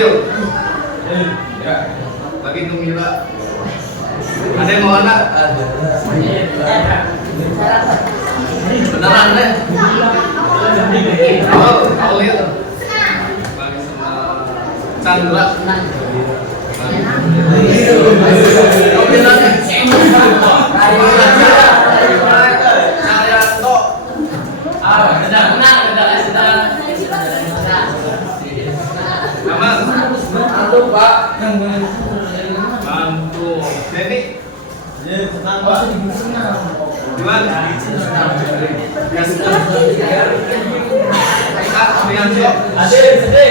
Nabil. Ya. Lagi gembira. Ada yang mau anak? Ada. Beneran deh. Kau lihat. Lagi sama Chandra. Kau bilang Halo Pak. Mantu. Jadi Senang Pak. gimana? Ya sudah. Lihat Sedih.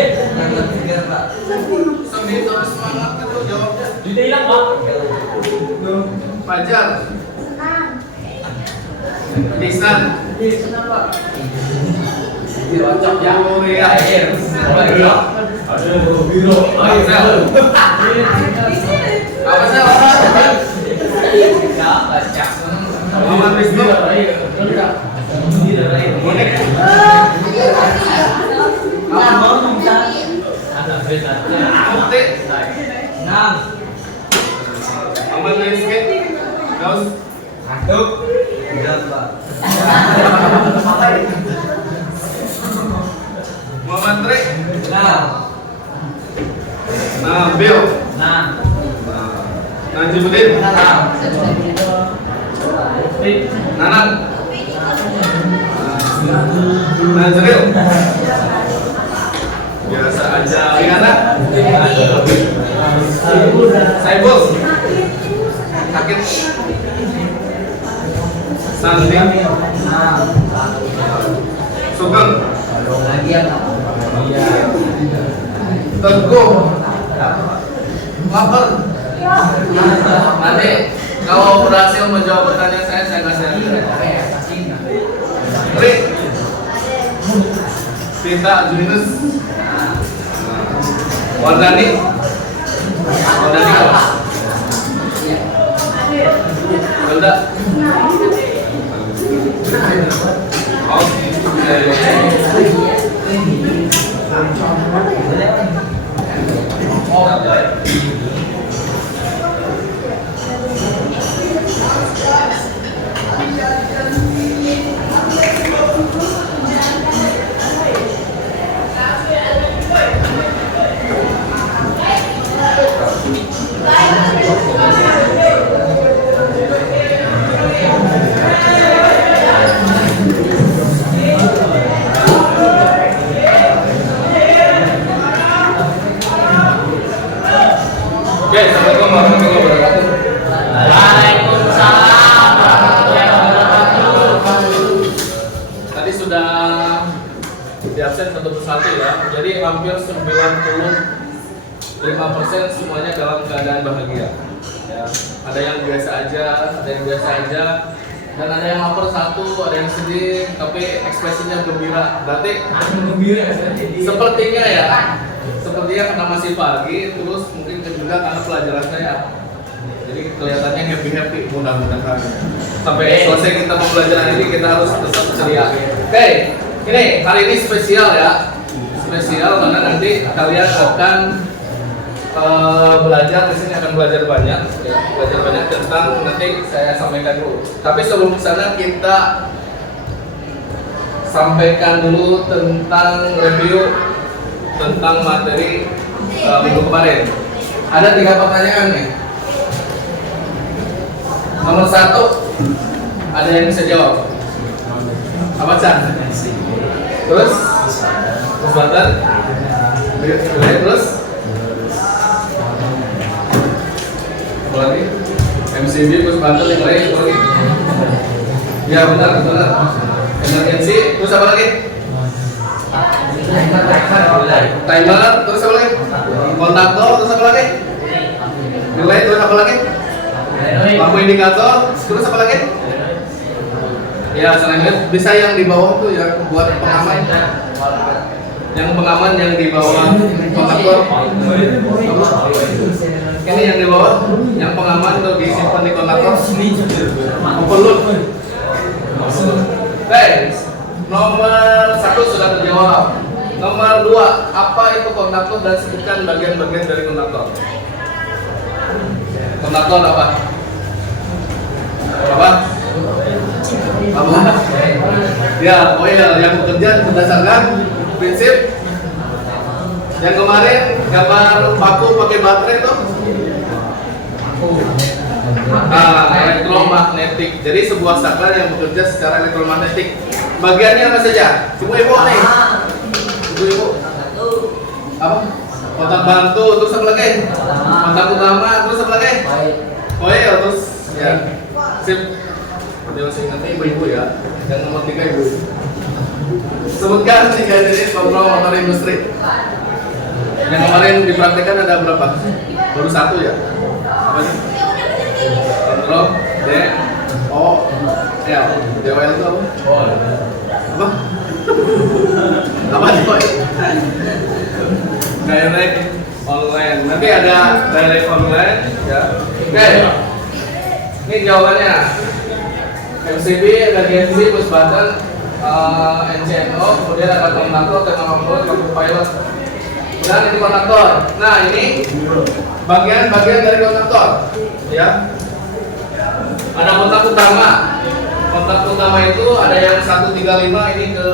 sambil terus semangat itu jawabnya. Duitnya hilang Pak. Fajar. Nisan. Senang Pak. Dirocok ya. Muria. Aduh, biro. Apa sel? Apa sel? Ya, baca. Muhammad Wisnu. Bonek. Putih. Enam. Muhammad Rizky. Daus. Masuk. Udah Pak. Muhammad Tri. Enam. Nabil. Enam. Najibuddin. Enam. Nanan. Nazril. Biasa aja. Riana. Saibul. Sakit. Sandi. Sugeng. Lagi ya Pak. Teguh. Lapar. Nanti kalau berhasil menjawab pertanyaan saya kasih hadiah. Tri. Sinta Juninus. Wardani. Wardani apa? Belda. Oke, assalamualaikum warahmatullahi wabarakatuh. Waalaikumsalam warahmatullahi wabarakatuh. Tadi sudah di absen satu persatu ya. Jadi hampir 95% semuanya dalam keadaan bahagia. Ya, ada yang biasa aja, dan ada yang lapar satu, ada yang sedih, tapi ekspresinya gembira. Berarti Gembira sepertinya karena masih pagi, terus mungkin juga karena pelajaran saya. Jadi kelihatannya happy mudah-mudahan sampai selesai kita pembelajaran ini kita harus tetap ceria. Oke, ini kali ini spesial ya, karena nanti kalian akan belajar di sini akan belajar banyak tentang nanti saya sampaikan dulu. Tapi sebelum kesana kita sampaikan dulu tentang review tentang materi minggu kemarin. Ada 3 pertanyaan nih. Nomor 1, ada yang bisa jawab? Apa Chan? Terus Banten? Terus? Apa lagi? MCB terus Banten yang lain apa lagi? Ya benar. Emergency terus apa lagi? Timer terus apa lagi? Kontaktor terus apa lagi? Nilai terus apa lagi? Lampu indikator terus apa lagi? Ya selanjutnya bisa yang di bawah tuh ya buat pengaman. Yang pengaman yang di bawah kontaktor. Ini yang di bawah, yang pengaman tuh disimpan di kontaktor. Overload. Oke, nomor 1 sudah terjawab. Nomor 2, apa itu konduktor dan sebutkan bagian-bagian dari konduktor. Konduktor apa? Apa? Apa? Ya, coil yang bekerja berdasarkan prinsip yang kemarin gambar paku pakai baterai tuh. Elektromagnetik. Jadi sebuah saklar yang bekerja secara elektromagnetik. Bagiannya apa saja? Ibu-ibu nih. Ibu-ibu. Apa? Kontak bantu, terus apa lagi? Kontak utama, terus apa lagi? Coil, terus ya. Sip. Dia masih ingat ibu-ibu ya. Yang nomor 3 ibu. Sebutkan 3 jenis kontrol motor industri. Yang kemarin dipraktikkan ada berapa? Baru 1 ya? Apa sih? Kontrol D O L. DOL itu apa? Apa? Apa DOL? Direct online. Nanti ada direct online ya. Oke. Ini jawabannya. MCB, ada GNC, push button, NCNO, kemudian ada konduktor, teknologi, kartu pilot. Dan ini konduktor. Nah ini bagian-bagian dari konduktor, ya. Ada kontak utama. Kontak utama itu ada yang 135 ini ke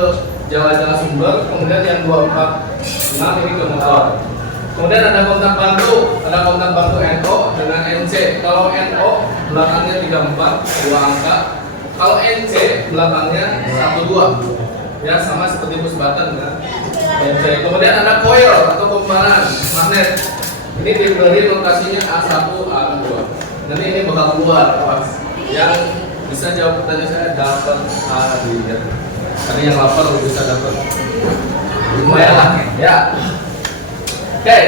jala-jala sumber, kemudian yang 246 ini ke motor. Kemudian ada kontak bantu NO dengan NC. Kalau NO belakangnya 34, 2 angka. Kalau NC belakangnya 12, ya sama seperti push button kan. NC. Kemudian ada coil atau kumparan magnet. Ini diberi lokasinya A1, A2. Nanti ini bakal keluar pas. Yang bisa jawab pertanyaan saya dapat A ya. Karena yang lapar bisa dapat. Lumayan lah, ya. Oke.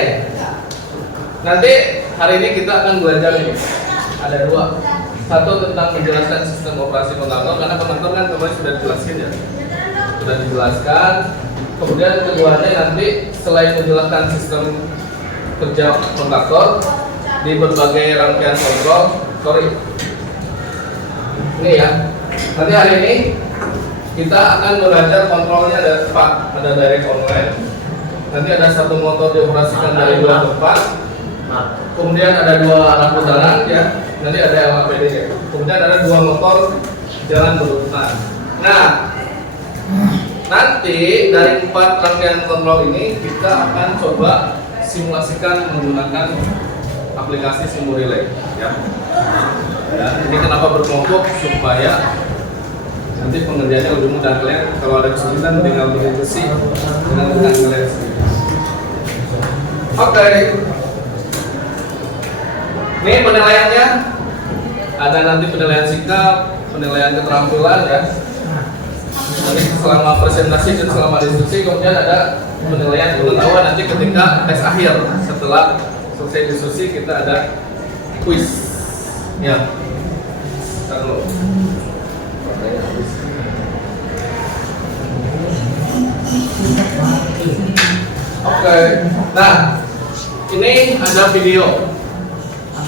Nanti hari ini kita akan belajar ini. Ada 2. Satu tentang menjelaskan sistem operasi konduktor, karena konduktor kan kemarin sudah dijelaskan ya, sudah dijelaskan. Kemudian keduanya nanti selain menjelaskan sistem kerja konduktor di berbagai rangkaian kontrol, ini ya. Nanti hari ini kita akan belajar kontrolnya ada 4, ada direct online. Nanti ada 1 motor dioperasikan dari 2 tempat. Kemudian ada 2 arah putaran ya. Nanti ada LAPD ya. Kemudian ada 2 motor jalan berurutan. Nah, nanti dari 4 rangkaian kontrol ini kita akan coba simulasikan menggunakan aplikasi Simu Relay ya. Ya, ini kenapa berkelompok supaya nanti pengerjaannya lebih mudah. Kalian kalau ada kesulitan tinggal berdiskusi dengan rekan kalian sendiri. Oke. Ini penilaiannya ada nanti penilaian sikap, penilaian keterampilan ya. Nanti selama presentasi dan selama diskusi, kemudian ada penilaian pengetahuan nanti ketika tes akhir. Setelah selesai diskusi kita ada quiz ya. Taruh. Oke. Nah, ini ada video.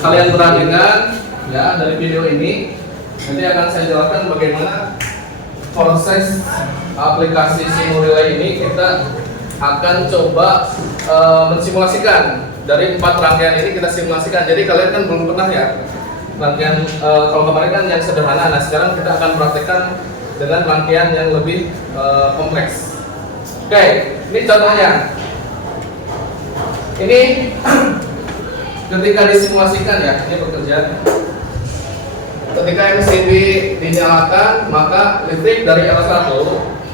Kalian perhatikan ya, dari video ini nanti akan saya jelaskan bagaimana proses aplikasi Simu Relay ini. Kita akan coba mensimulasikan dari 4 rangkaian ini, kita simulasikan. Jadi kalian kan belum pernah ya rangkaian, kalau kemarin kan yang sederhana. Nah sekarang kita akan praktekkan dengan rangkaian yang lebih kompleks. Oke, ini contohnya. Ini ketika disimulasikan ya, ini pekerjaan. Ketika MCB dinyalakan, maka listrik dari L1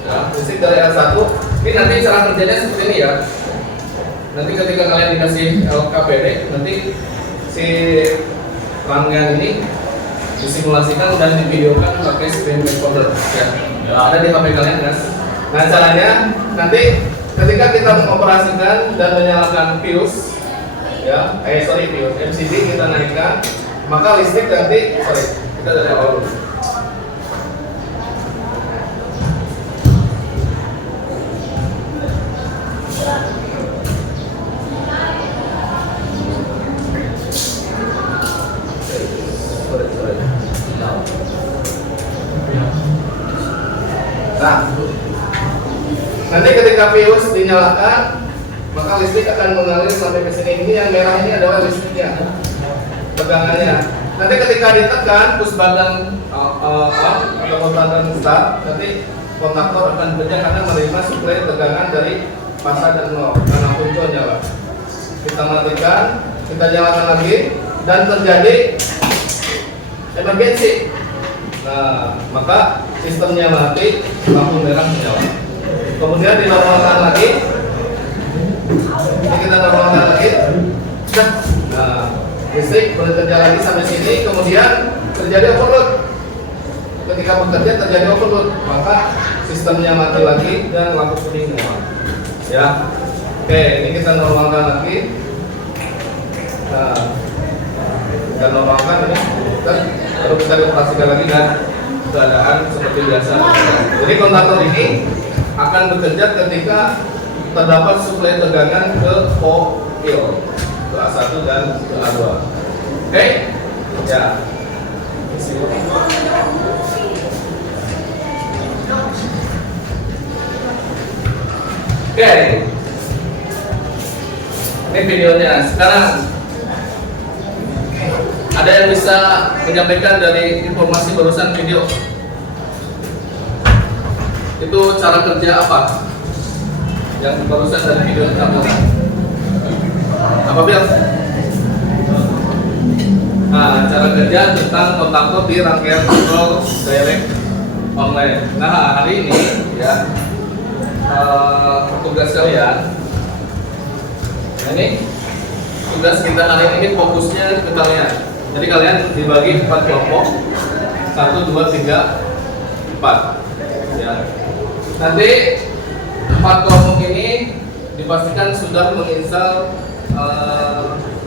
ya, listrik dari L1 ini nanti cara kerjanya seperti ini ya. Nanti ketika kalian dikasih LKPD, nanti si rangkaian ini disimulasikan dan divideokan pakai screen recorder ya. Ada di HP kalian kan. Nah caranya nanti ketika kita mengoperasikan dan menyalakan fuse ya, fuse MCB kita naikkan, maka listrik nanti kita dari awal dulu. Nah, Nanti ketika fuse dinyalakan, maka listrik akan mengalir sampai ke sini. Ini yang merah ini adalah listriknya, tegangannya. Nanti ketika ditekan push button atau button start, nanti kontaktor akan bekerja karena menerima suplai tegangan dari pasar dan nol. Nah, lampu hijau nyala. Kita matikan, kita nyalakan lagi, dan terjadi emergency. Nah, maka sistemnya mati, lampu merah menyala. Kemudian dinormalkan lagi. Ini kita normalkan lagi. Nah, listrik bekerja lagi sampai sini. Kemudian terjadi overload. Ketika bekerja terjadi overload, maka sistemnya mati lagi dan lampu kuning nyala. Ya, oke, ini kita normalkan lagi. Nah, kita normalkan ini, baru kita operasikan lagi dan keadaan seperti biasa. Jadi kontaktor ini akan bekerja ketika terdapat suplai tegangan ke coil, ke A1 dan ke A2. Oke? Ya. Oke. Ini videonya. Sekarang ada yang bisa menyampaikan dari informasi barusan video? Itu cara kerja apa? Yang barusan dari video ditampilkan. Apa Bil? Nah, cara kerja tentang kontaktor di rangkaian control direct online. Nah, hari ini ya tugas kalian. Nah, ini tugas kita hari ini fokusnya ke kalian. Jadi kalian dibagi 4 kelompok, 1, 2, 3, 4. Ya. Nanti 4 kelompok ini dipastikan sudah menginstal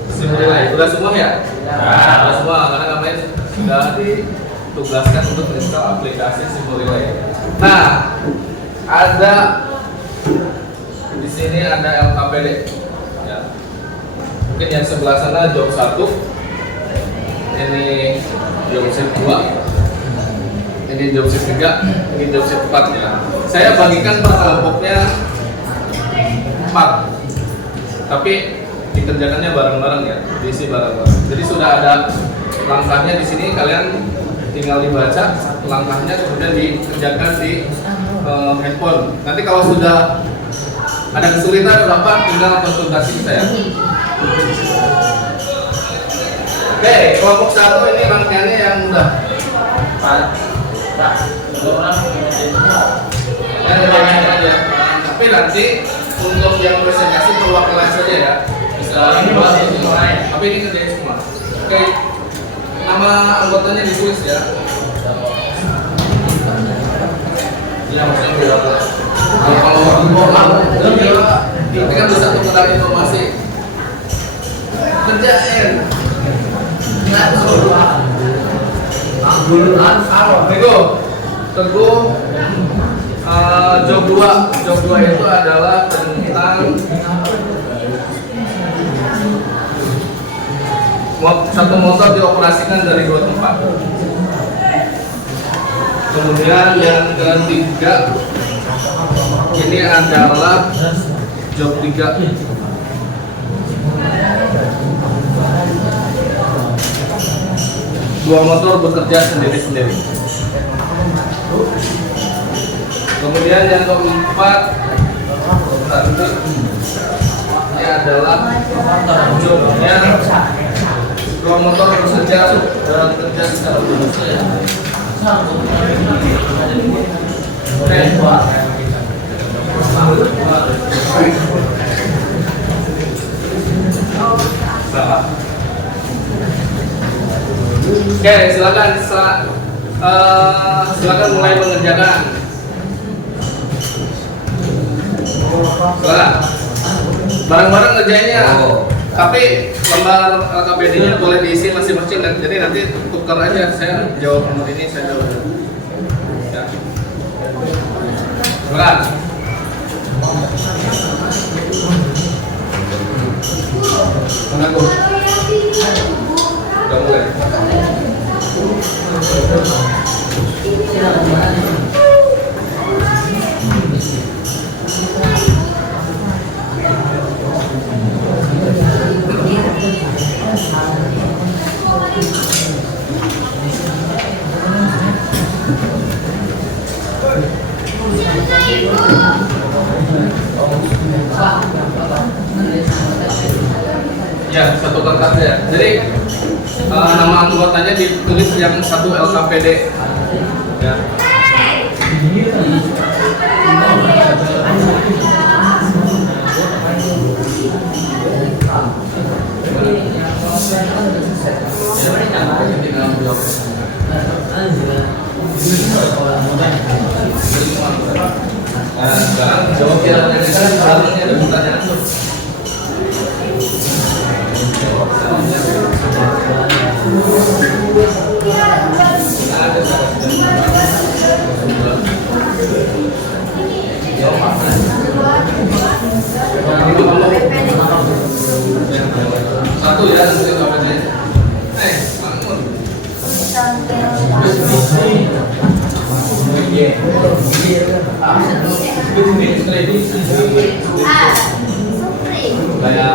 Simulilay. Sudah semua ya? Sudah semua, karena kalian sudah ditugaskan untuk menginstal aplikasi Simulilay. Nah, ada di sini ada LKPD. Ya. Mungkin yang sebelah sana job 1, ini job shift 2, ini job shift 3, ini job shift 4 ya. Saya bagikan per kelompoknya 4, tapi dikerjakannya bareng-bareng ya, diisi bareng-bareng. Jadi sudah ada langkahnya di sini, kalian tinggal dibaca langkahnya kemudian dikerjakan di handphone. Nanti kalau sudah ada kesulitan berapa, tinggal konsultasi ke saya. Oke, kelompok 1 ini rangkaiannya yang mudah. Tapi nanti untuk yang presentasi perwakilan saja ya. Bisa dua, tapi ini kerjain semua. Oke, nama anggotanya ditulis ya. Ya maksudnya berapa? Kalau ini kan bisa tukar informasi. Kerjain. Teguh job 2. Job 2 itu adalah tentang satu motor dioperasikan dari 2 tempat. Kemudian yang ketiga ini adalah job 3. Dua motor bekerja sendiri-sendiri. Kemudian yang keempat ini adalah jobnya dua motor bekerja dalam kerja secara berusaha. Oke, silakan silakan mulai mengerjakan. Silakan. Bareng-bareng ngerjainnya. Tapi lembar LKPD-nya boleh diisi masing-masing. Jadi nanti tukar aja, saya jawab nomor ini, saya jawab. Ya. Silakan. Mengaku. Udah mulai. Ya, satu kertas ya. Jadi nama anggotanya ditulis yang satu LKPD. Ya. Nah, sekarang jawab kira-kira ini ada pertanyaan tuh. Satu ya, nanti kawannya. Bangun. Kayak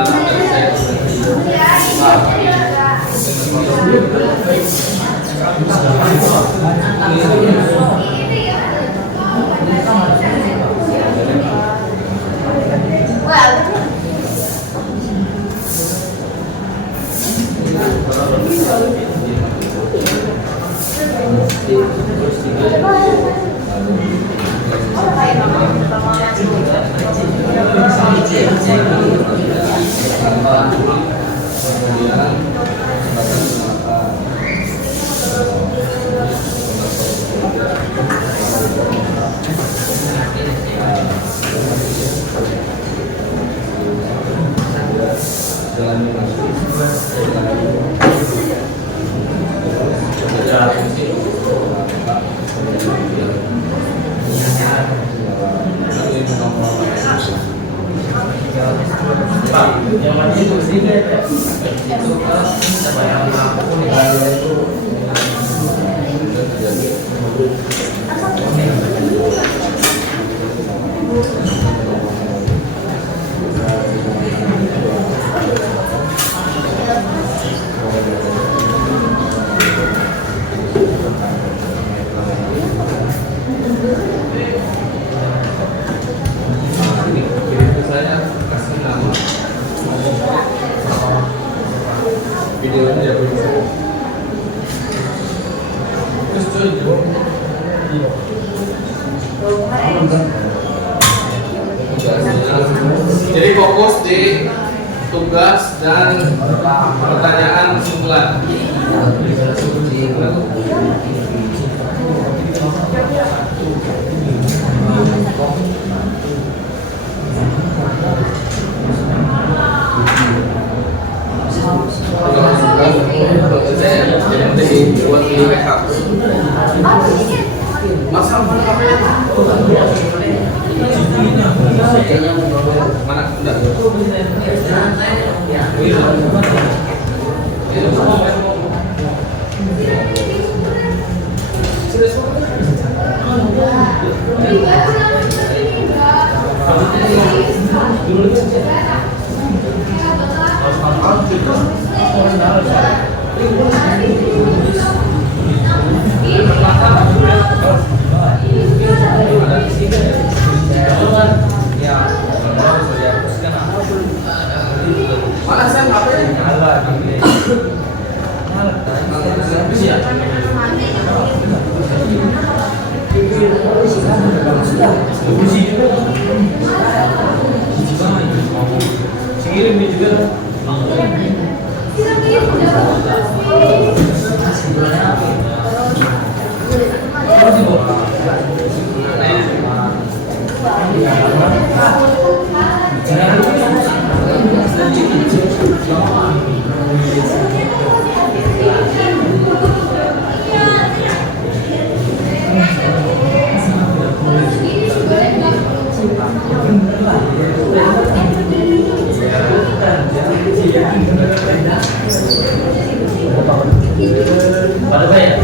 saya kasih nama videonya ya jadi fokus di tugas dan pertanyaan kesimpulan. Mana? Enggak. Mana saya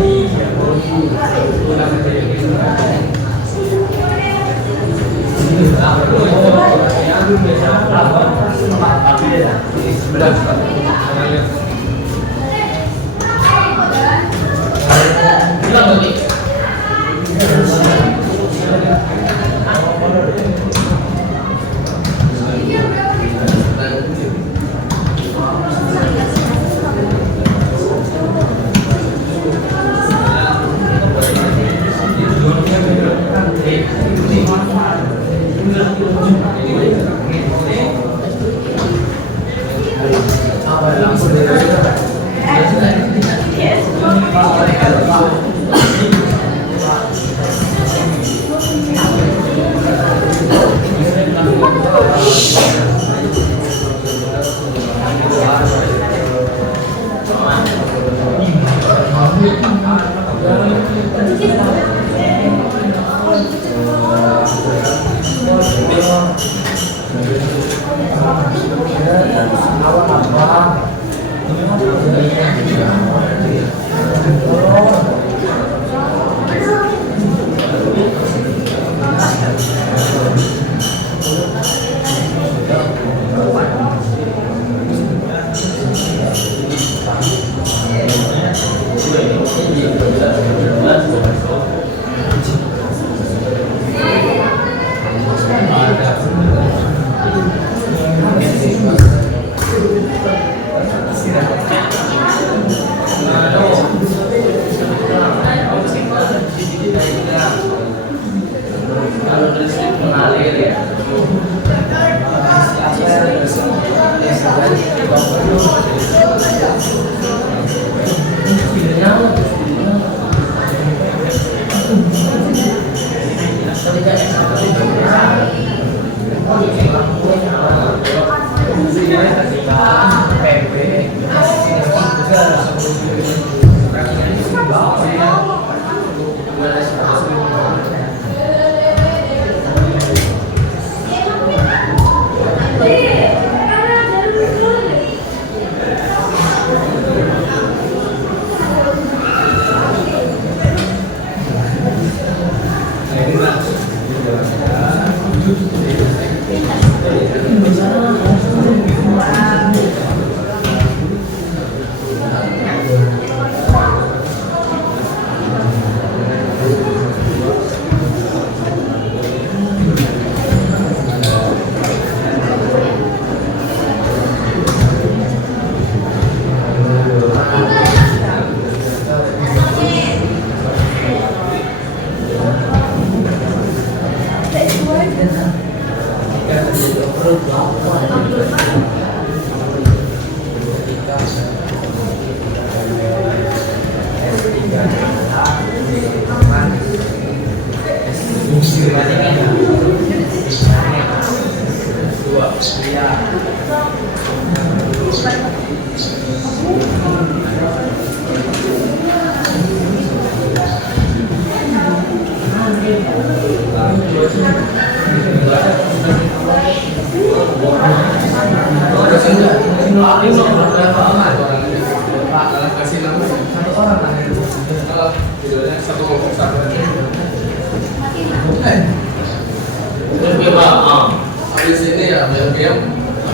Habis ini ya main game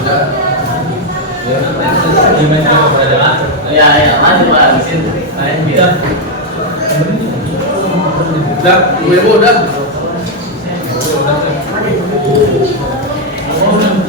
ada Ya, masih Pak, di sini. Main gitu. udah gue udah oh udah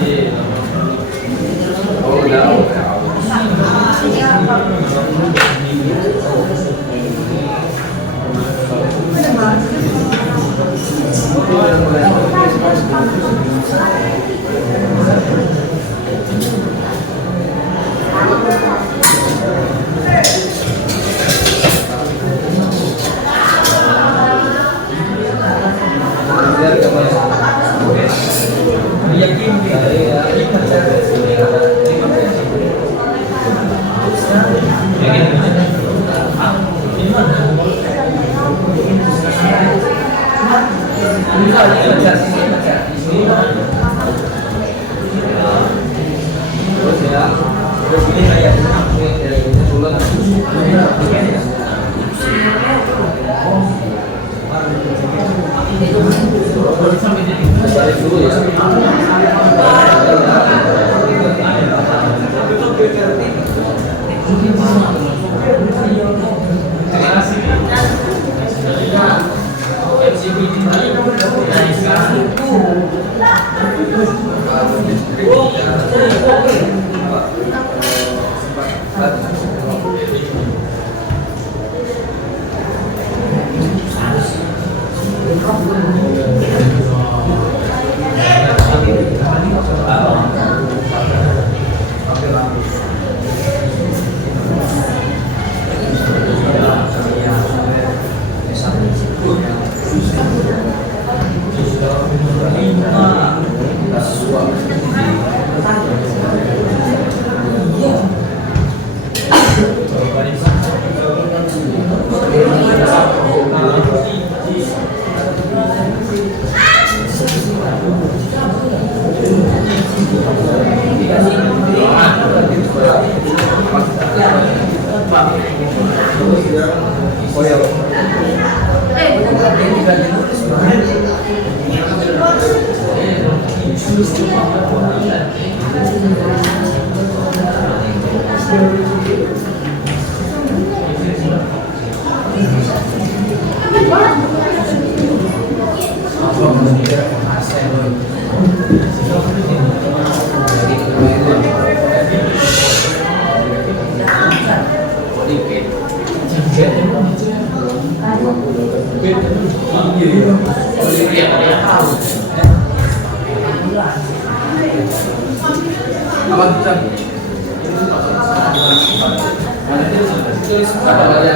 balik dulu ya. Apa bisa? Apa aja?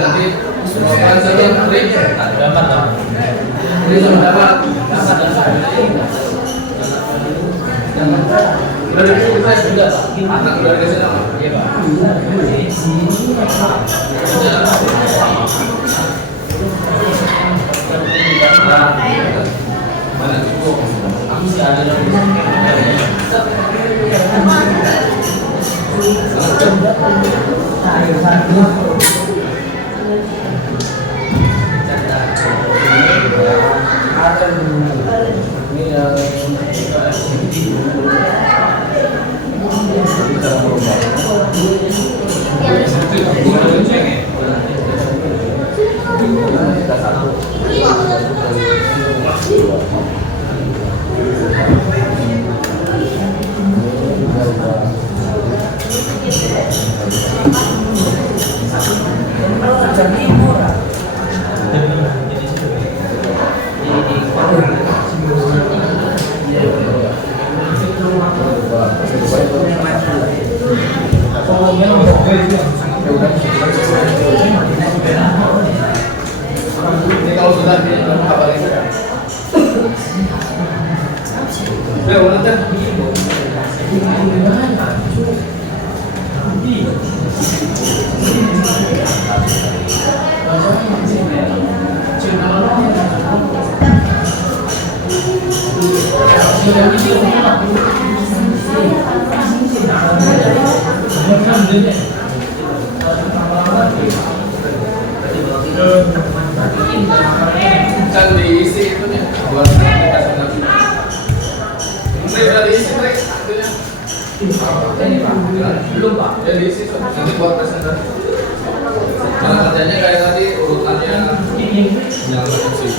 Nanti semua kan saja free. Dapat dong. Free sama dapat. Udah dulu kita juga anak udah dikasih nama. Iya Pak. Mana cukup? Masih ada dong. Ini kalau sudah kabarin. Udah udah kan? Kan diisi itu nih buat presentasi. Ini udah diisi Trek, itunya. Belum Pak. Ya diisi nanti buat presentasi. Cara kerjanya kayak tadi urutannya yang sih.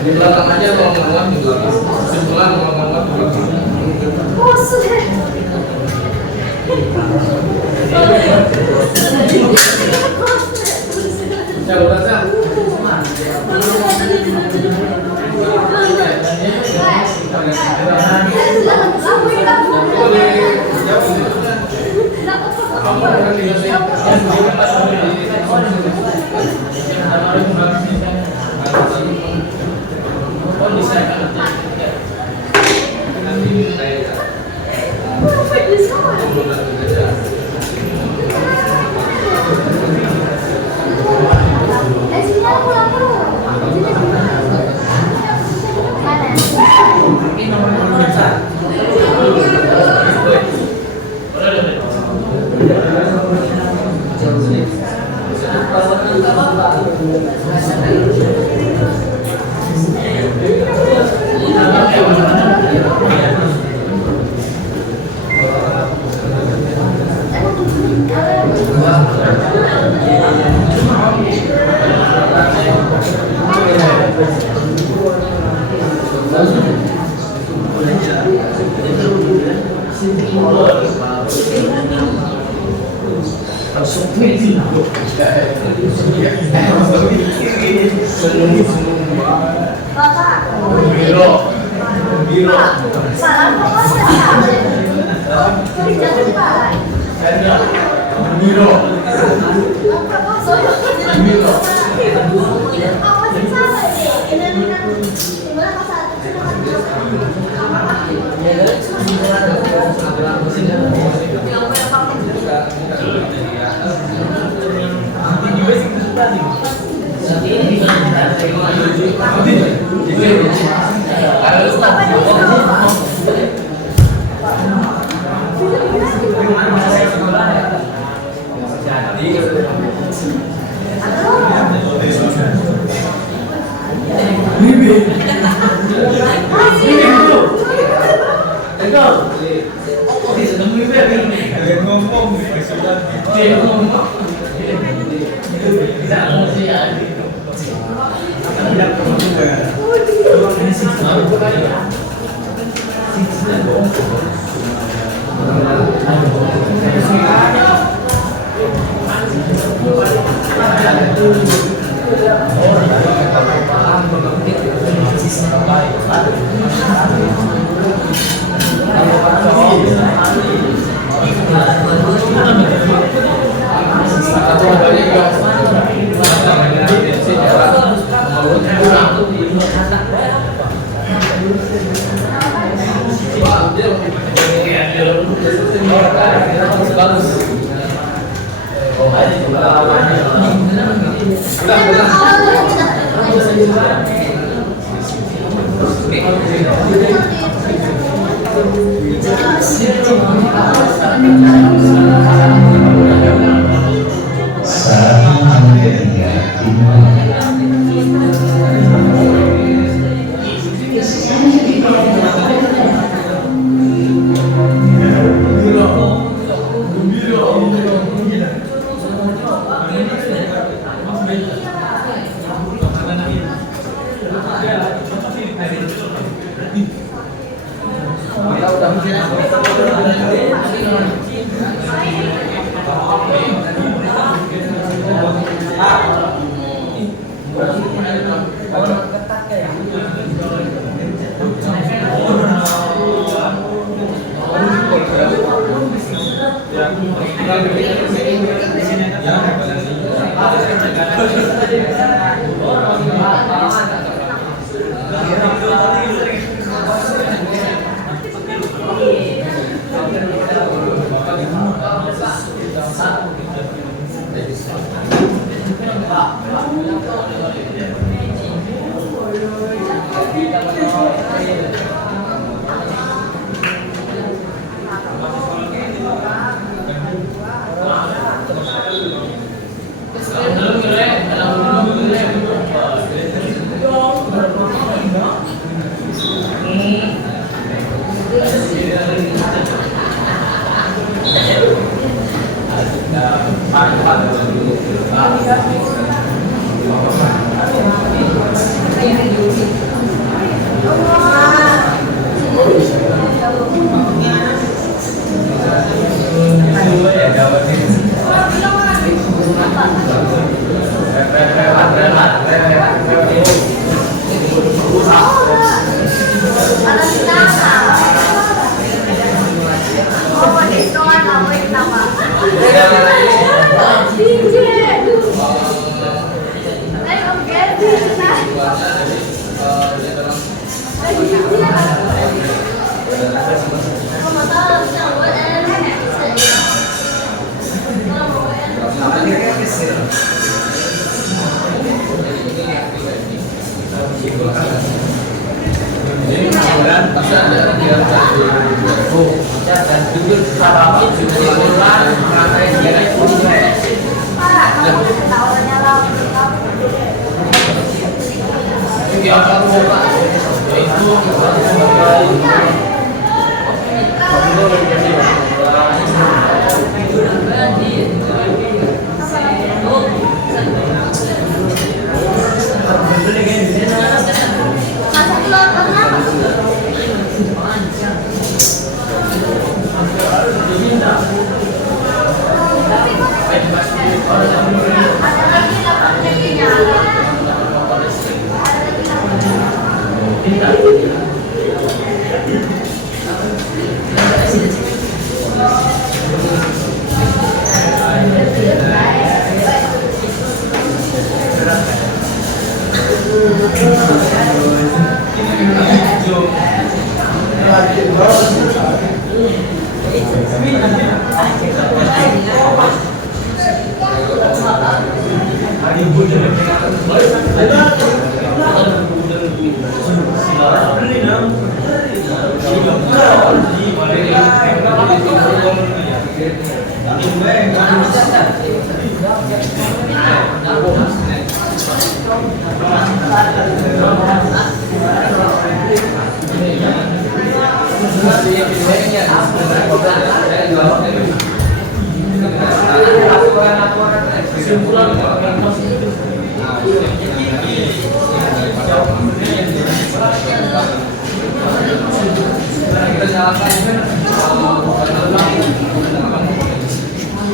Di belakang aja kalau ngomong di belakang. Simpulan ngomong di belakang. Ya udah Sam.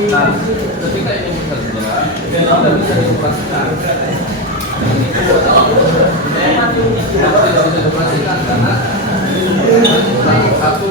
Nah, ketika ini bekerja, tidak bisa dioperasikan. Kenapa tidak bisa dioperasikan? Karena satu,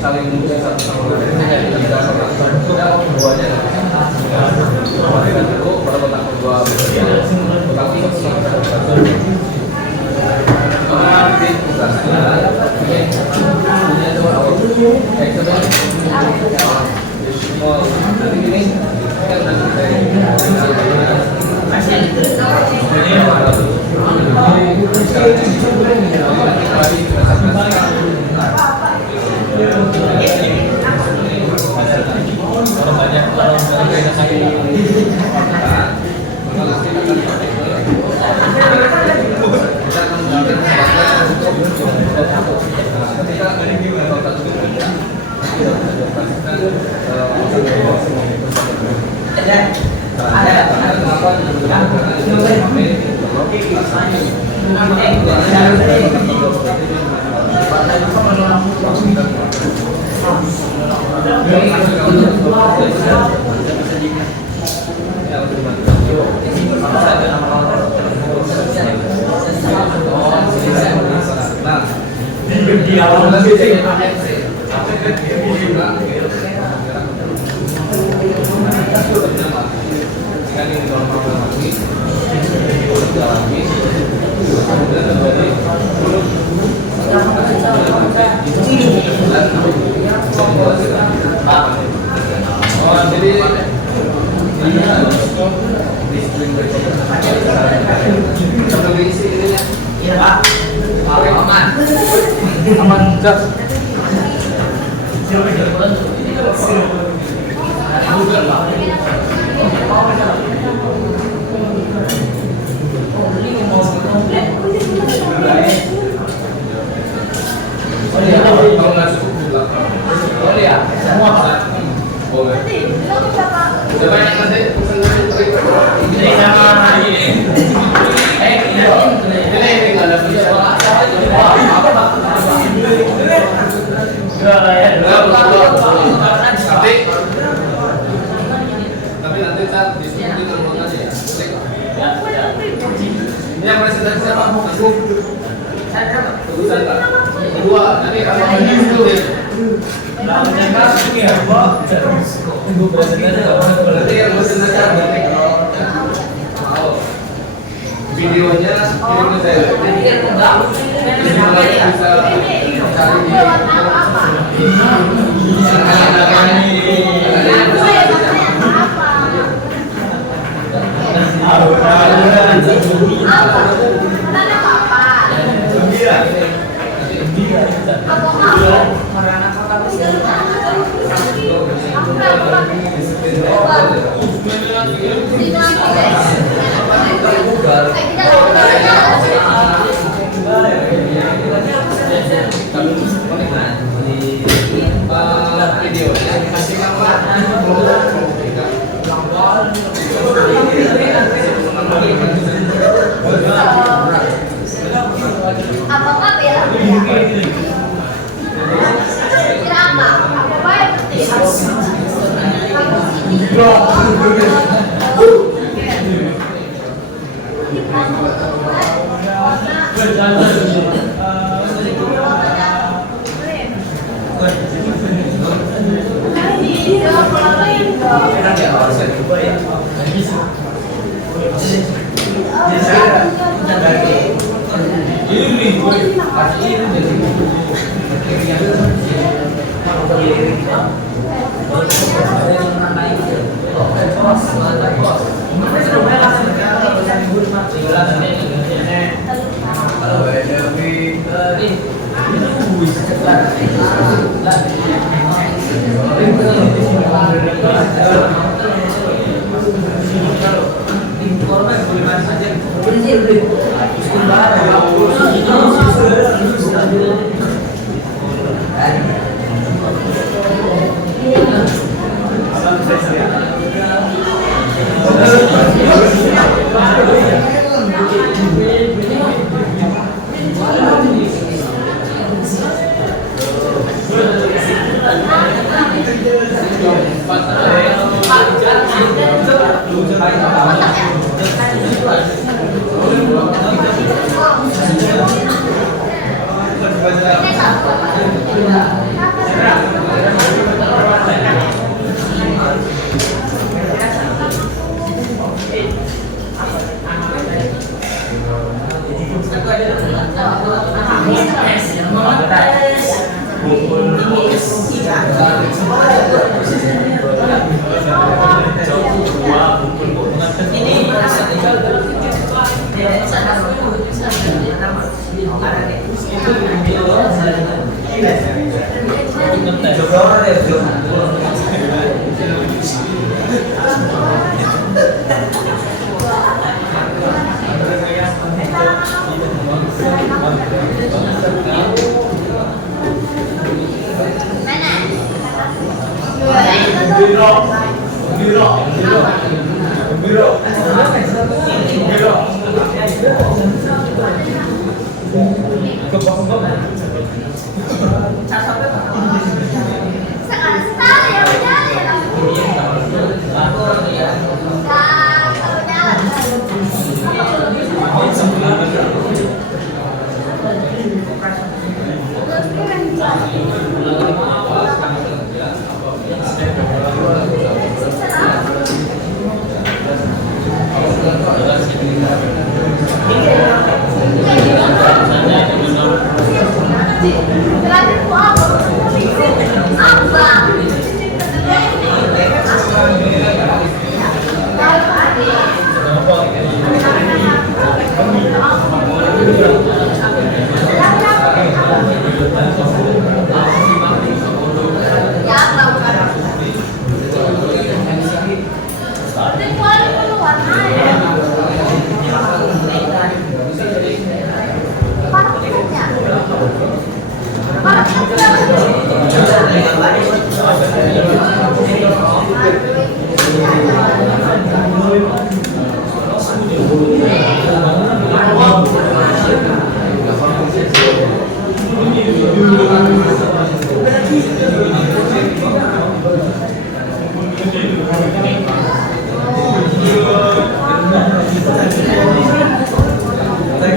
saling menguji satu sama lain. Tidak keduanya dulu pada kotak kedua tetapi punya dua awal kayak itu nanti gini Ini yang presentasi siapa? Aku. Tulisan Pak. Kedua, nanti kalau ini itu deh. Namanya kan ini apa? Tunggu presentasi apa? Berarti yang presentasi apa? Videonya kirim ke saya. Jadi kalau bisa cari videonya kasih gambar. Apakah bela? Kira apa? Apa baik Gracias.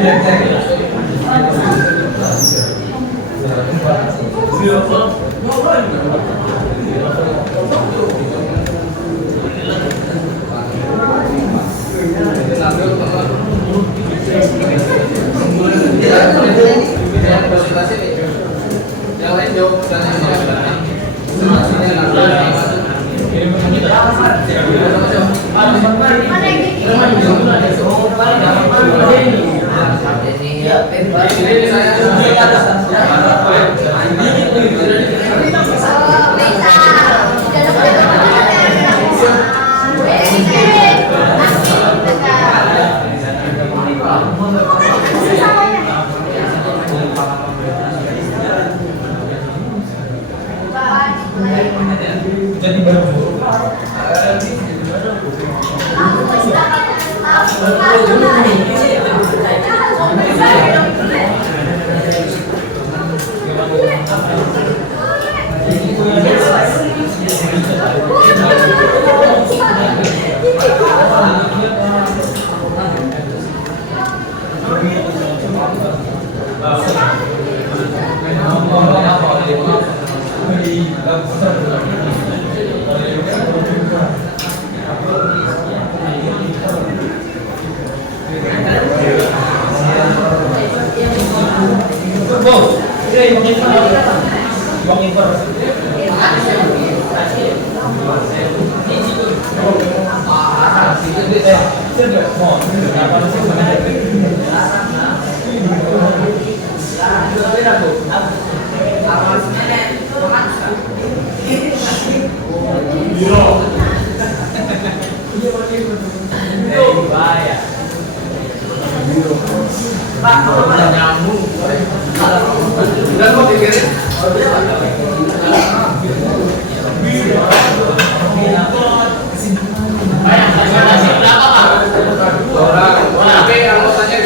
Yang lain jauh jadi baru udah kok pikirin orang tapi anggotanya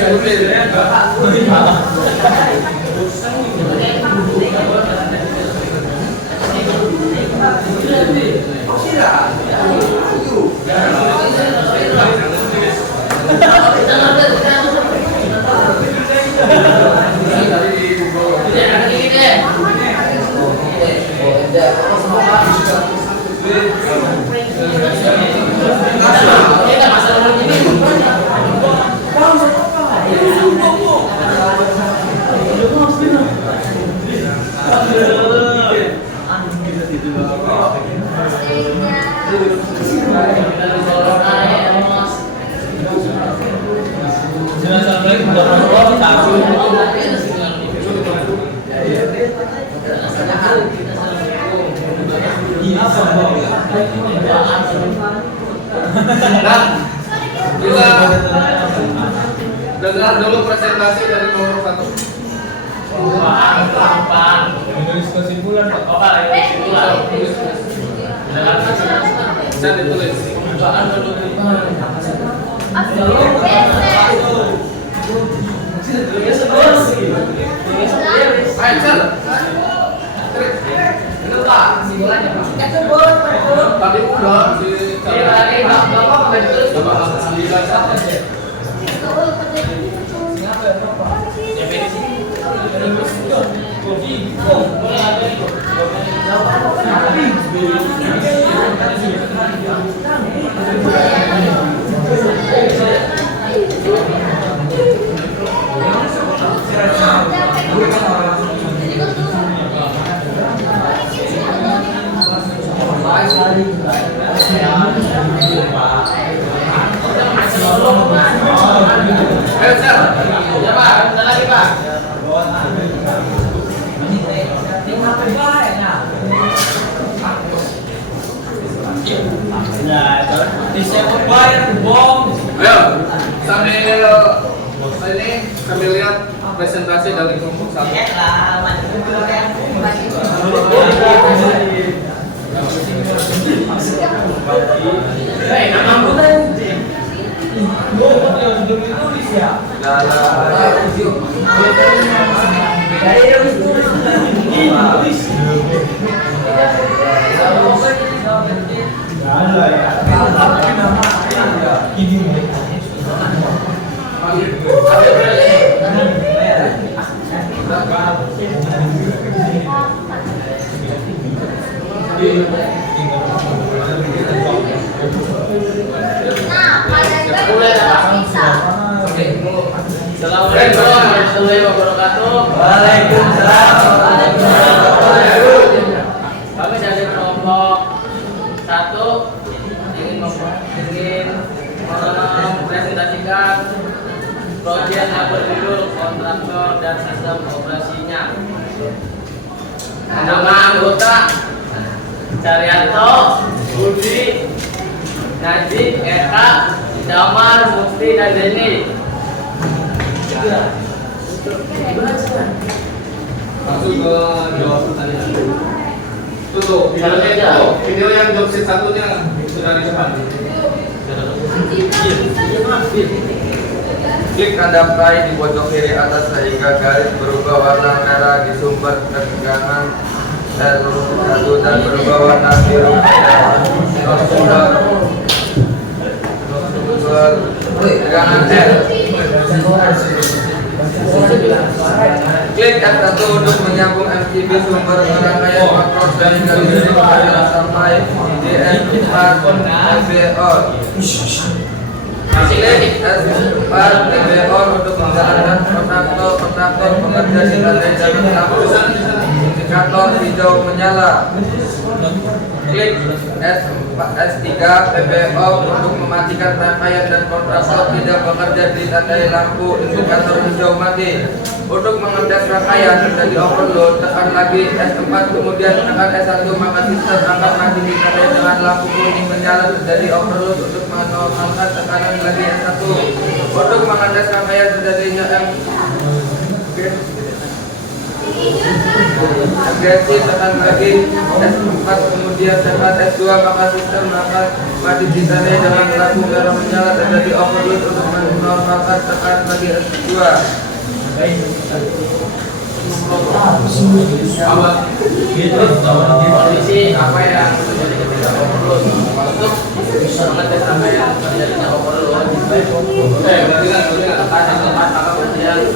Nah, kita dengar dulu presentasi dari nomor 1. menulis kesimpulan Pak. Saya ditulis. Ayo, Sir. Itu Pak, kesimpulannya Pak. Tadi udah di ayo, Sir. Ya, Pak. Bentar lagi, Pak. Ayo, sambil lihat presentasi dari kelompok 1. Ini Nah, kalian Mulai dah. bisa. Assalamualaikum warahmatullahi wabarakatuh. Waalaikumsalam. Kami dari kelompok 1 ingin mempresentasikan proyek yang berjudul kontraktor dan sistem operasinya. Nama anggota Caryanto, Budi, Najib, Eka, Damar, Mukti, dan Denny. Langsung ke jawab pertanyaan. Tuh, video yang job sheet satunya sudah di depan. Klik tanda play di pojok kiri atas sehingga garis berubah warna merah di sumber tegangan L1 dan berubah warna biru sumber tegangan L. Klik F1 untuk menyambung MCB sumber rangkaian makro dari garis berubah sampai DN4 FBO. Klik S4 TBO untuk menjalankan kontaktor pekerja di tanda jalan lampu indikator hijau menyala. Klik S3 PBO untuk mematikan rangkaian dan kontaktor tidak bekerja di tanda lampu indikator hijau mati. Untuk mengetes rangkaian terjadi overload, tekan lagi S4 kemudian tekan S1 maka sistem akan mati ditandai dengan lampu kuning menyala terjadi overload. Untuk menormalkan tekanan lagi S1. Untuk mengetes rangkaian terjadinya agresi tekan lagi S4 kemudian tekan S2 maka sistem akan mati ditandai dengan lampu merah menyala terjadi overload. Untuk menormalkan tekan lagi S2. Kondisi apa yang terjadi ketika overload? Untuk mengetes rangkaian terjadinya overload, Berarti kan tekanan tempat maka kemudian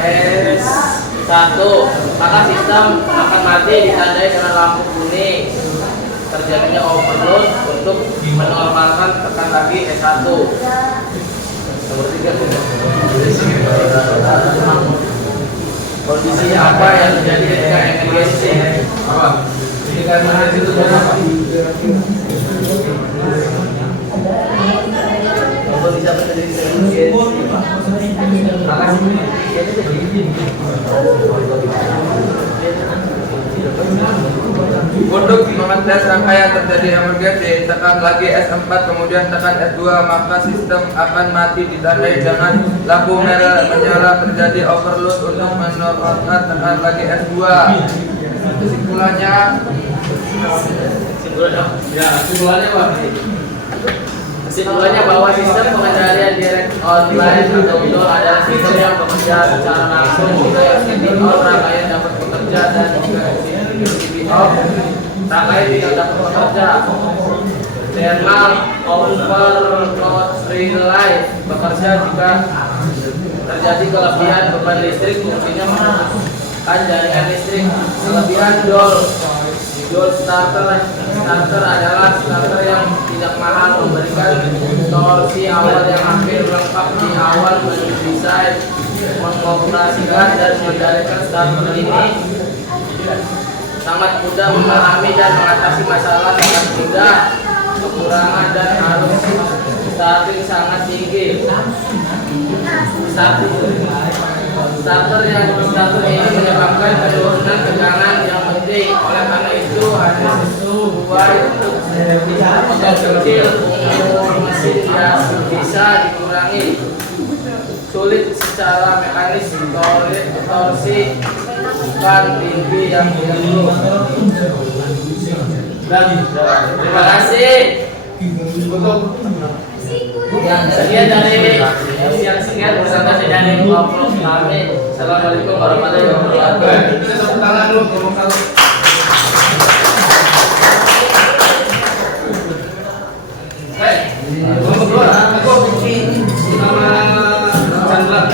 S1 maka sistem akan mati ditandai dengan lampu kuning. Terjadinya overload, untuk menormalkan tekan lagi S1. Nomor 3. Kondisi apa yang terjadi ketika emergency? apa? Ketika emergency itu berapa? Kalau bisa terjadi emergency, untuk mengetes rangkaian terjadi emergency, tekan lagi S4 kemudian tekan S2 maka sistem akan mati ditandai dengan lampu merah menyala terjadi overload. Untuk menormalkan tekan lagi S2. Kesimpulannya Kesimpulannya bahwa sistem pengendalian direct online atau outdoor adalah sistem yang bekerja secara langsung jika FTP on rangkaian dapat bekerja dan jika FTP off rangkaian tidak dapat bekerja. Thermal overload relay bekerja jika terjadi kelebihan beban listrik, fungsinya memutuskan jaringan listrik. Kelebihan Joule starter adalah starter yang tidak mahal, memberikan torsi awal yang hampir lengkap di awal menu desain. Mengoperasikan dan mengendalikan starter ini sangat mudah memahami dan mengatasi masalah sangat mudah. Kekurangan dan arus starting sangat tinggi. Starter ini menyebabkan penurunan tegangan yang penting. Oleh karena itu hanya sesuai motor kecil umur mesin ya bisa dikurangi. Sulit secara mekanis, torsi bukan tinggi yang perlu. Terima kasih. Sekian dari sekian bersama saya dari kelompok kami. Assalamualaikum warahmatullahi wabarakatuh. Kita tepuk tangan dulu kelompok satu. Kelompok dua, aku nama Chandra.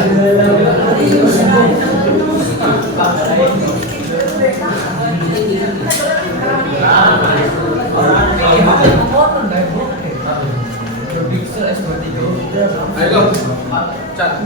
Chat.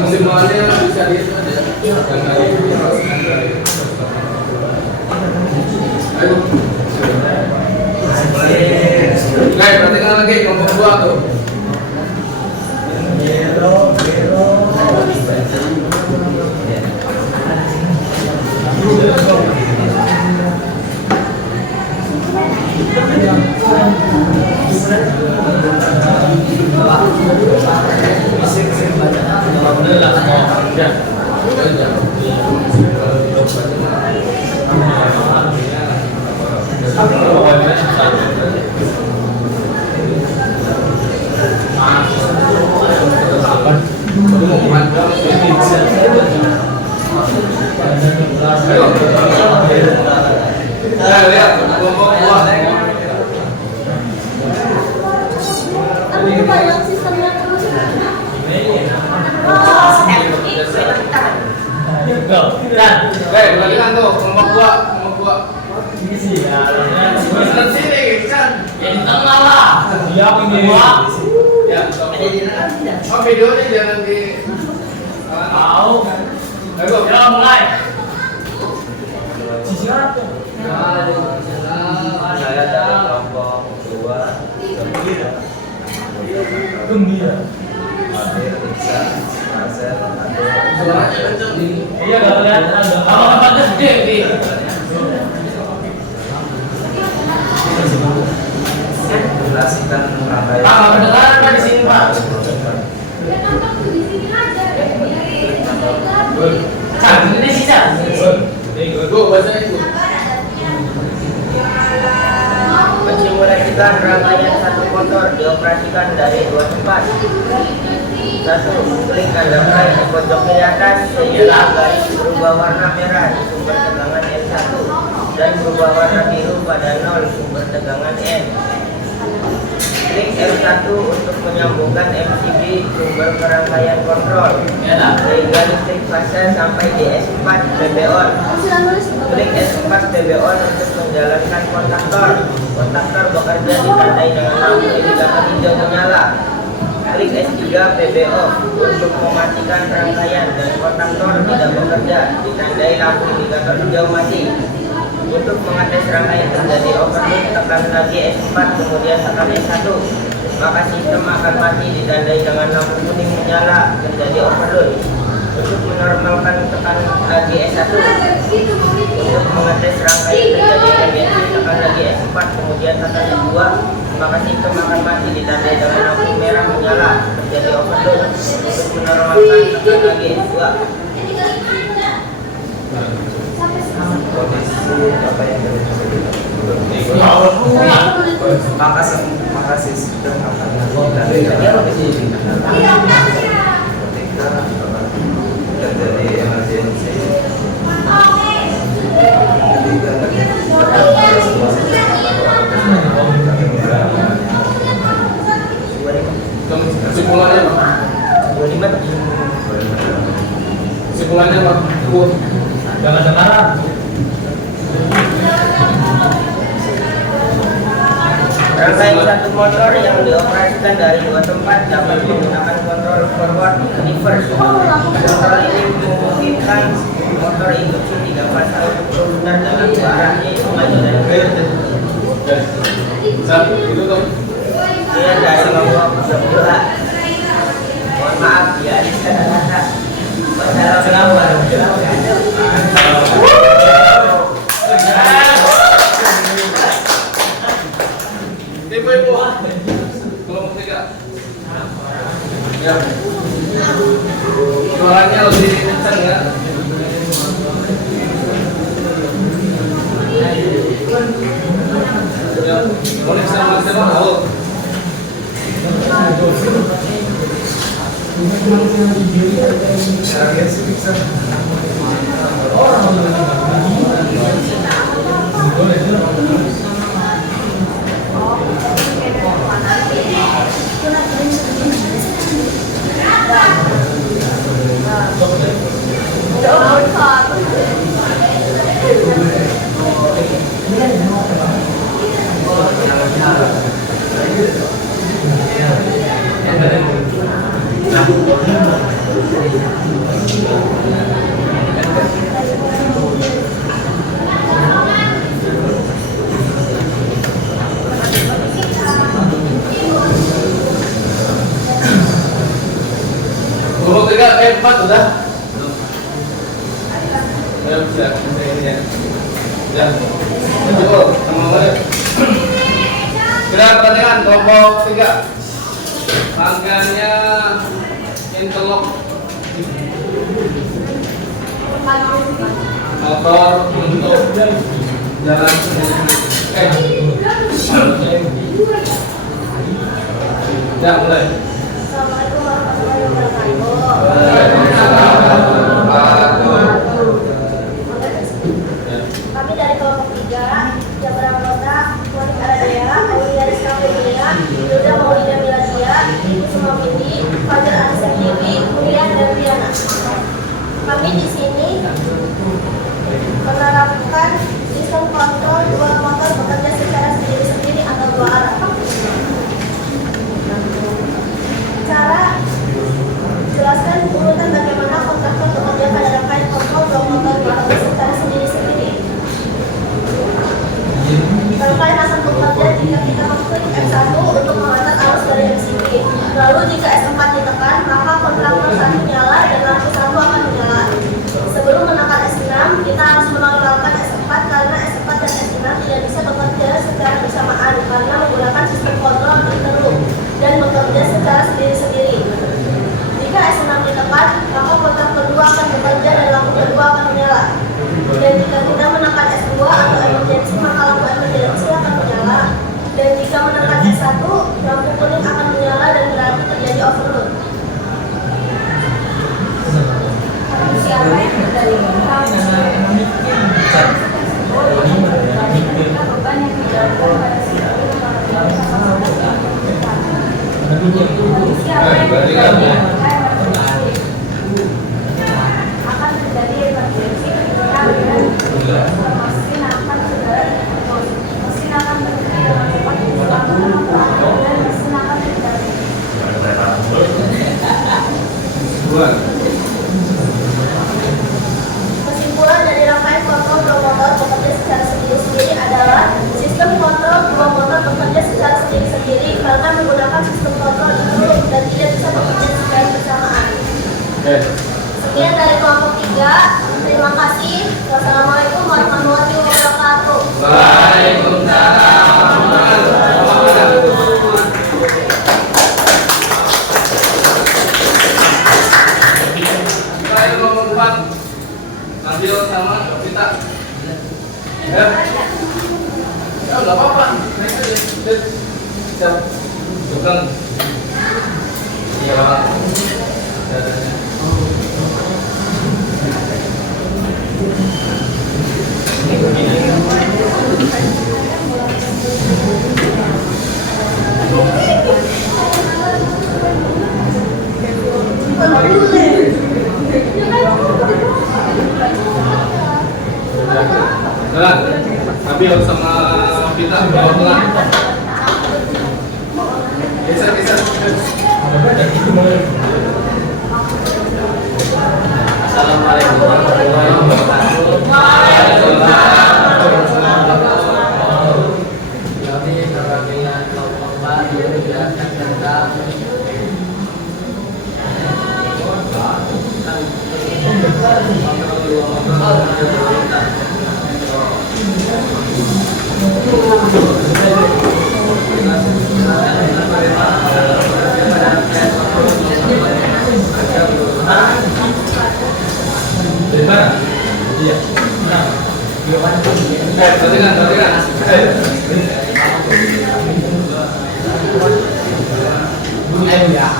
Maksimalnya bisa dihitung aja. Ayo. Guys, perhatikan lagi kelompok 2 tuh. Lihat kelompok 2. Tapi yang sistemnya terus. Perhatikan tuh kelompok 2, kelompok 2. Sini, Chan. Jadi tengah lah. Dia pinggir. Ya, oh videonya jangan di. Tahu. Ayo, Ya mulai. Saya dari kelompok 2 Gembira. Hadir Iksa, Marcel, Iya nggak kelihatan. Kalau apa gede di. Menjelaskan rangkaian. Pak, kedengaran Pak di sini Pak. Ya nonton tuh di sini aja. Cak, ini sisa. Gue bahasa itu. Mensimulasikan rangkaian satu motor dioperasikan dari 2 tempat. 1. Klik tanda file di pojok kiri atas sehingga garis berubah warna merah di sumber tegangan N1 dan berubah warna biru pada 0 sumber tegangan N. Klik R1 untuk menyambungkan MCB sumber kerangkaian kontrol sehingga listrik fase sampai di S4 PB on. Klik S4 PB on untuk menjalankan kontaktor. Kontaktor bekerja ditandai dengan lampu indikator hijau menyala. Klik S3 PB off untuk mematikan rangkaian dan kontaktor tidak bekerja ditandai lampu indikator hijau mati. Untuk mengetes rangkaian terjadi overload, tekan lagi S4 kemudian tekan S1, maka sistem akan mati ditandai dengan lampu kuning menyala terjadi overload. Untuk menormalkan, tekan lagi S1. Untuk mengetes rangkaian terjadi emergency, tekan lagi S4 kemudian tekan S2, maka sistem akan mati ditandai dengan lampu merah menyala terjadi overload. Untuk menormalkan, tekan lagi S2. Kondisi apa yang maka sistem akan ketika terjadi emergensi Kesimpulannya Pak. Kesimpulannya Pak. Jangan sekarang. Rangkaian satu motor yang dioperasikan dari 2 tempat dapat menggunakan kontrol forward reverse. Kontrol ini memungkinkan motor induksi 3 fase untuk berputar dalam 2 arah, yaitu maju dan mundur. Saat itu tuh. Sekian dari kelompok 2. Mohon maaf ya, ada kata-kata. Wassalamualaikum warahmatullahi wabarakatuh. Ibu-ibu, kelompok 3. Ya. Suaranya lebih kencang ya. Ya, boleh sama-sama tahu. Kelompok 3, 4 udah? Ya, bisa ini ya. Ya. Betul, teman-teman. Kita pertandingan kelompok 3. Rangkaiannya interlock motor untuk jalan ya mulai. Assalamualaikum warahmatullahi wabarakatuh. Kami dari kelompok 3 yang beranggota Monik Aradea, Aulia Rizka Febriana, Yuda Maulida Miladia, Ibu Sumawindi, Fajar Anisya Dewi, Mulia dan Riana. Kami di sini menerapkan sistem kontrol dua motor bekerja secara sendiri-sendiri atau dua arah. Cara jelaskan urutan bagaimana kontraktor bekerja pada rangkaian kontrol dua motor bekerja secara sendiri-sendiri. Rangkaian akan bekerja jika kita mengklik F1 untuk mengatur arus dari MCB. Lalu jika S4 ditekan, maka kontraktor 1 nyala dan lampu 1 akan menyala. Sebelum menekan S6, kita harus menonakkan S4 karena S4 dan S6 tidak bisa bekerja secara bersamaan karena menggunakan sistem kontrol interlock dan bekerja secara sendiri-sendiri. Jika S6 ditekan, maka kontraktor kedua akan bekerja dan lampu kedua akan menyala. Dan jika kita menekan S2 atau emergency, maka lampu emergency akan menyala. Dan jika menekan S1, lampu kuning akan menyala dan berarti terjadi overload. Siapa yang mendalilkan? Beban yang dijalankan pada sistem siapa yang akan terjadi emergency ketika mesin akan berhenti dengan cepat dan mesin akan terjadi. Kesimpulan dari rangkaian kontrol dua motor bekerja secara sendiri-sendiri adalah sistem kontrol dua motor bekerja secara sendiri-sendiri karena menggunakan sistem kontrol interlock dan tidak bisa bekerja secara bersamaan. Sekian dari kelompok 3. Terima kasih. Wassalamualaikum warahmatullahi wabarakatuh. Waalaikumsalam warahmatullahi wabarakatuh. Kita kelompok 4. Nabil sama kita. Ya. Ya enggak apa-apa. Naik aja. Siap. Bukan. Iya. Jalan, Nabil sama kita bawa pelan. Geser. Assalamualaikum warahmatullahi wabarakatuh. Kami perwakilan kelompok 4 ya. Ayo ya.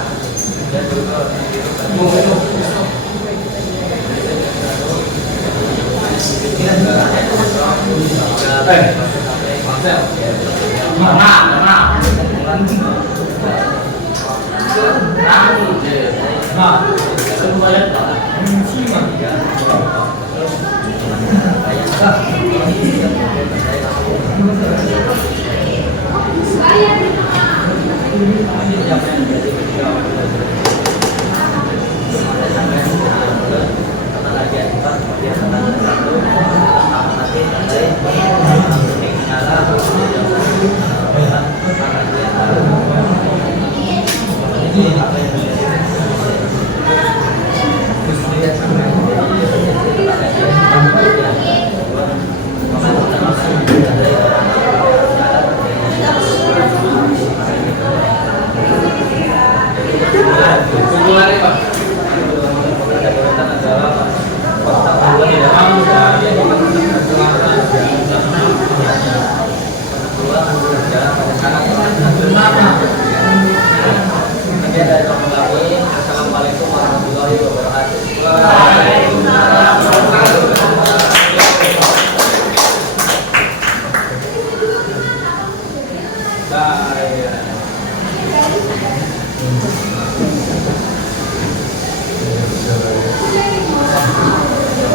Marcel. Kesimpulannya Pak. Assalamualaikum warahmatullahi wabarakatuh.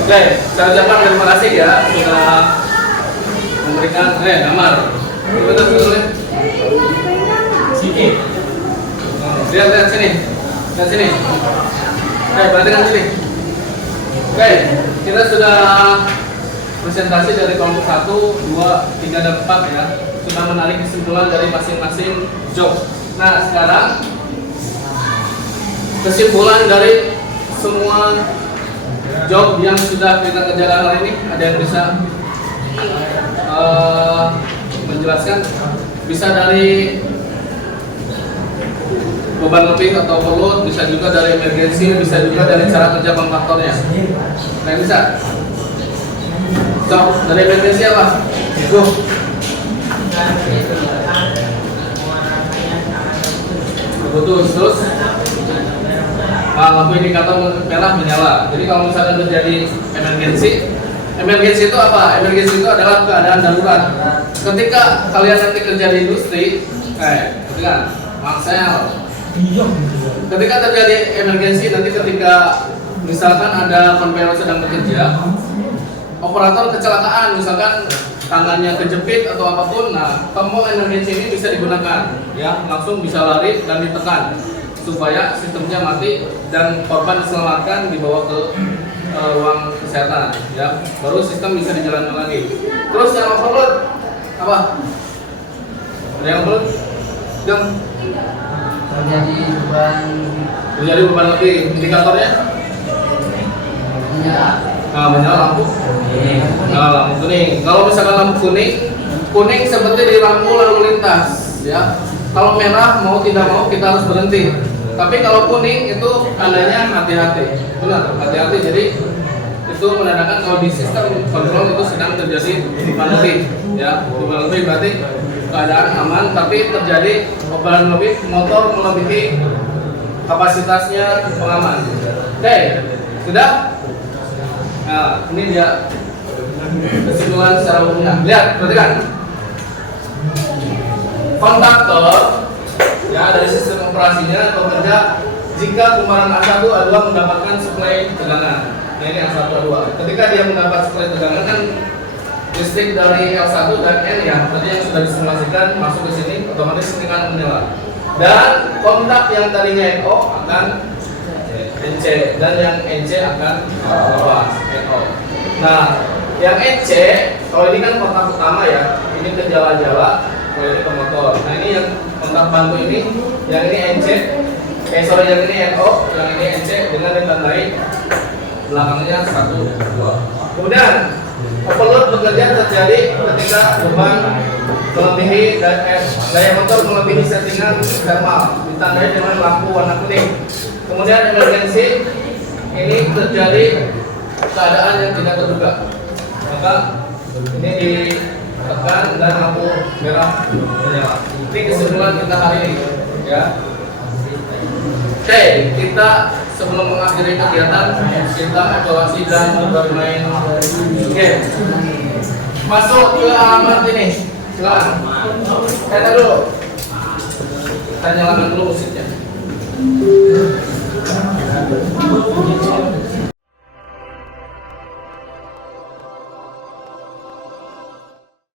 Oke, saya ucapkan terima kasih ya sudah memberikan gambar. Betul betul. Sikit. Lihat sini. Lihat sini. Perhatikan sini. Oke, kita sudah presentasi dari kelompok 1, 2, 3, dan 4 ya. Sudah menarik kesimpulan dari masing-masing job. Nah, sekarang kesimpulan dari semua job yang sudah kita kerjakan hari ini, ada yang bisa menjelaskan? Bisa dari beban lebih atau overload, bisa juga dari emergency, bisa juga dari cara kerja kontraktornya. Nah, bisa. So, dari emergency apa? Go. Betul, terus lampu indikator merah menyala. Jadi kalau misalnya terjadi emergency itu apa? Emergency itu adalah keadaan darurat. Ketika kalian nanti kerja di industri, ketika Marcel, ketika terjadi emergency nanti ketika misalkan ada konveyor sedang bekerja, operator kecelakaan, misalkan tangannya kejepit atau apapun, nah tombol emergency ini bisa digunakan, ya langsung bisa lari dan ditekan supaya sistemnya mati dan korban diselamatkan dibawa ke ruang kesehatan, ya baru sistem bisa dijalankan lagi. Terus yang overload apa? Ada yang overload? Yang terjadi beban lebih, indikatornya? Nah, menyala lampu. Nah, lampu kuning. Kalau misalkan lampu kuning seperti di lampu lalu lintas, ya. Kalau merah mau tidak mau kita harus berhenti. Tapi kalau kuning itu tandanya hati-hati. Benar, hati-hati. Jadi itu menandakan kalau di sistem kontrol itu sedang terjadi beban lebih, ya. Beban lebih berarti keadaan aman, tapi terjadi beban lebih, motor melebihi kapasitasnya pengaman. Oke, sudah? Nah, ini dia kesimpulan secara umumnya. Lihat, perhatikan. Kontaktor, ya dari sistem operasinya bekerja jika kumparan A1 A2 mendapatkan suplai tegangan. Nah, ini A1 A2. Ketika dia mendapat suplai tegangan kan listrik dari L1 dan N ya, tadi yang sudah disimulasikan masuk ke sini, otomatis ini akan menyala. Dan kontak yang tadinya NO akan NC dan yang NC akan lepas NO. Nah, yang NC kalau ini kan kontak utama ya, ini ke jala-jala, kalau ini ke motor. Nah, ini yang kontak bantu ini, yang ini NC, yang ini NO, yang ini NC dengan ditandai belakangnya 1, 2. Kemudian overload bekerja terjadi ketika beban melebihi daya motor melebihi settingan thermal, ditandai dengan lampu warna kuning. Kemudian emergency ini terjadi keadaan yang tidak terduga, maka ini ditekan dan lampu merah menyala. Ini kesimpulan kita hari ini, ya. Oke, kita sebelum mengakhiri kegiatan kita evaluasi dan bermain game. Masuk ke alamat ini. Silakan. Tanya dulu. Kita nyalakan dulu musiknya.